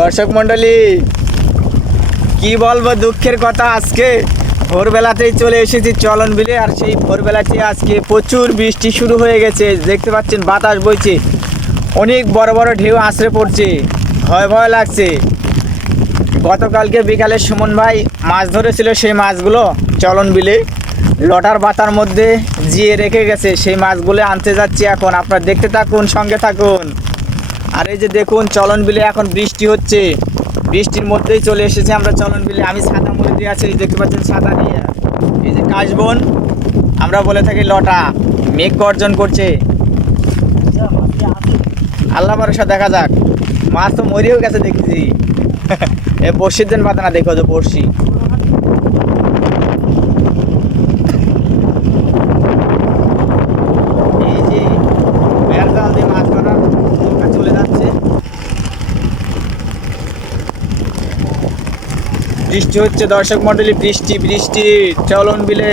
দর্শক মন্ডলী কি বলব দুঃখের কথা আজকে? ভোরবেলাতেই চলে এসেছি চলন বিলে আর সেই ভোরবেলাতে আজকে প্রচুর বৃষ্টি শুরু হয়ে গেছে। দেখতে পাচ্ছেন বাতাস বইছে। অনেক বড় বড় ঢেউ আছড়ে পড়ছে। ভয় ভয় লাগছে। গতকালকে বিকালে সুমন ভাই মাছ ধরেছিল সেই মাছগুলো চলন বিলে। লটার বাতার মধ্যে জিয়ে রেখে গেছে। সেই মাছগুলো আনতে যাচ্ছি এখন। আপনারা দেখতে থাকুন, সঙ্গে থাকুন। আর এই যে দেখুন, চলন বিলে এখন বৃষ্টি হচ্ছে। বৃষ্টির মধ্যেই চলে এসেছে আমরা চলন বিলে। আমি ছাতা মুড়ে দিয়ে আছি দেখতে পাচ্ছেন সাদা নিয়ে এই যে কাশবন, আমরা বলে থাকি লটা। মেঘ গর্জন করছে। আল্লাহ ভরসা, দেখা যাক। মাছ তো মরেও গেছে দেখছি। এ বর্ষির দিন পাতা না, দেখো যে বর্ষি এই যে বেড় জাল দিয়ে মাছ ধরার নৌকা চলে যাচ্ছে বৃষ্টি হচ্ছে, দর্শক মন্ডলী বৃষ্টি বৃষ্টি, চলন বিলে।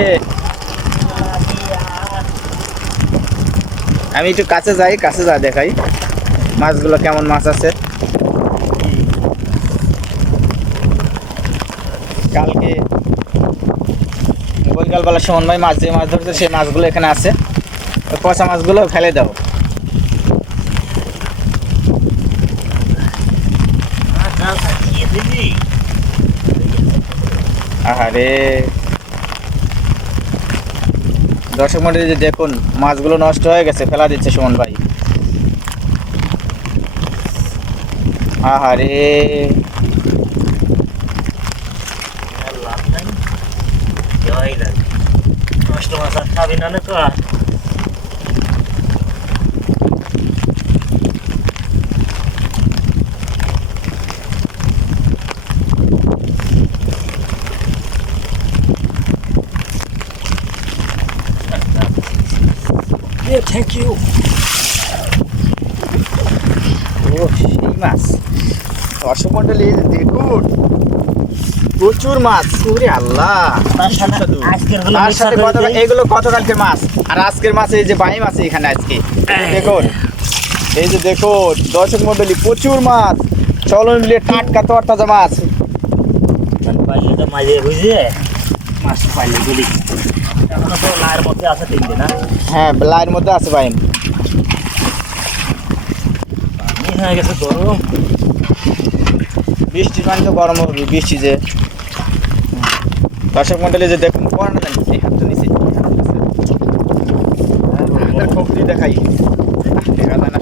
আমি একটু কাছে যাই, কাছে যা দেখাই। মাছগুলো কেমন মাছ আছে? কালকে বৈকালবেলা সুমন ভাই মাছ দিয়ে মাছ ধরছে, সেই মাছগুলো এখানে আছে। ওই পচা মাছগুলো ফেলে দাও। আহারে। দর্শক মন্ডলী যে দেখুন, মাছগুলো নষ্ট হয়ে গেছে, ফেলা দিচ্ছে সুমন ভাই। আহারে। নষ্ট মাছ আর খাবি না তো আর। থ্যাংক ইউ ও সেই মাছ। দেখুন। প্রচুর মাছ। ওরে আল্লাহ। তার সাথে আজকেরগুলো তার mix সাথে up কত করে দিই। এইগুলো কত কালকের মাছ? আর আজকের মাছ এই যে বাইম আছে এখানে আজকে। দেখুন। এই যে দেখুন দর্শক মন্ডলী প্রচুর মাছ। চলন মিলিয়ে টাটকা তোর তাজা মাছ পাইলে তো মাঝে বুঝে মাছ পাইলে এখনও তো লায়ের মধ্যে আছে তিনটে না? হ্যাঁ লাইনের মধ্যে আছে বাইম পানি হয়ে গেছে গরম। বৃষ্টির পানি তো গরম হবে বৃষ্টি যে। দর্শক মন্ডলী যে দেখুন পড়ানো জানি এই হাতটা নিচে। হাতের খোপটি দেখাই। দেখা যায় না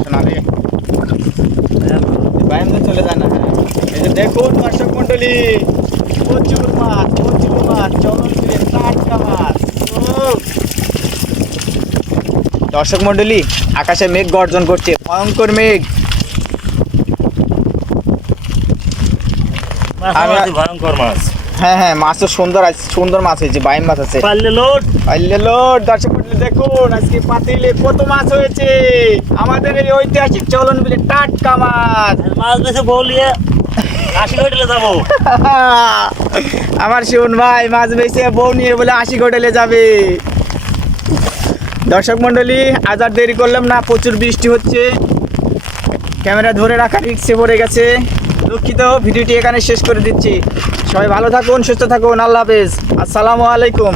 তো চলে যায় না। হ্যাঁ। এই যে দেখুন দর্শক মন্ডলী প্রচুর মাছ প্রচুর মাছ চলন ফিরে টাটকা মাছ উফ। দর্শক মন্ডলী আকাশে মেঘ গর্জন করছে ভয়ঙ্কর মেঘ। ভয়ঙ্কর মাছ। হ্যাঁ হ্যাঁ মাছ তো সুন্দর আছে সুন্দর মাছ হয়েছে বাইম মাছ আছে। পারলে লোড। পাইলে লোড দর্শক মন্ডলী দেখুন আজকে পাতিলে কত মাছ হয়েছে। আমাদের এই ঐতিহাসিক চলন বিলে টাটকা মাছ। মাছ বেছে বলিয়ে আশি হোটেলে যাব। আমার শিবন ভাই মাছ বেছে বউ নিয়ে বলে আশি হোটেলে যাবে। দর্শক মন্ডলী আজ আর দেরি করলাম না, প্রচুর বৃষ্টি হচ্ছে। ক্যামেরা ধরে রাখা রিক্সে পড়ে গেছে। দুঃখিত, ভিডিওটি এখানে শেষ করে দিচ্ছি। সবাই ভালো থাকুন, সুস্থ থাকুন, আল্লাহ হাফেজ। আসসালামু আলাইকুম।